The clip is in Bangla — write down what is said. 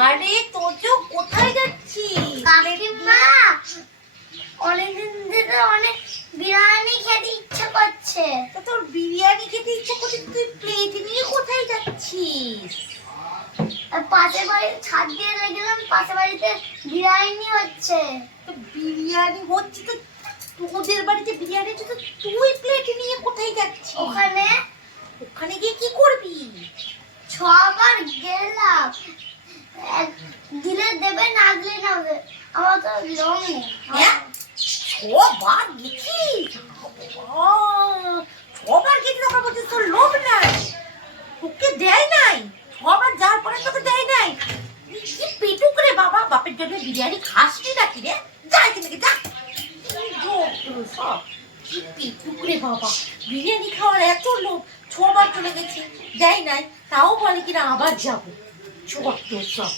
আরে তোজো কোথায় যাচ্ছিস? কাকিমা অনেকদিন ধরে অনেক বিরিয়ানি খেতে ইচ্ছা করছে। তা তোর বিরিয়ানি খেতে ইচ্ছা করছে তুই প্লেট নিয়ে কোথায় যাচ্ছিস? পাশের বাড়ির ছাদ দিয়ে দেখলাম পাশের বাড়িতে বিরিয়ানি হচ্ছে। তো বিরিয়ানি হচ্ছে তো তোদের বাড়িতে বিরিয়ানি হচ্ছে তো তুই প্লেট নিয়ে কোথায় যাচ্ছিস? ওখানে ওখানে গিয়ে কি করবি? ছবার গেলাম। দিলে দেবে, না দিলে না। আমার তো নেই। হ্যাঁ? ছবার গেছিস? ছবার গেছিস আমার বলছিস, তোর লোভ নাই। তোকে দেয় নাই। ছবার যাওয়ার পরে তোকে দেয় নাই। কি পেটুক রে বাবা, বাপের জন্য বিরিয়ানি খাসনি নাকি রে? যা এখান থেকে, যা। কি কি পেটুক রে বাবা, বিরিয়ানি খাওয়ার এত লোভ। ছবার চলে গেছে, দেয় নাই। তাও বলে কিনা আবার যাব। ছবার তোর সব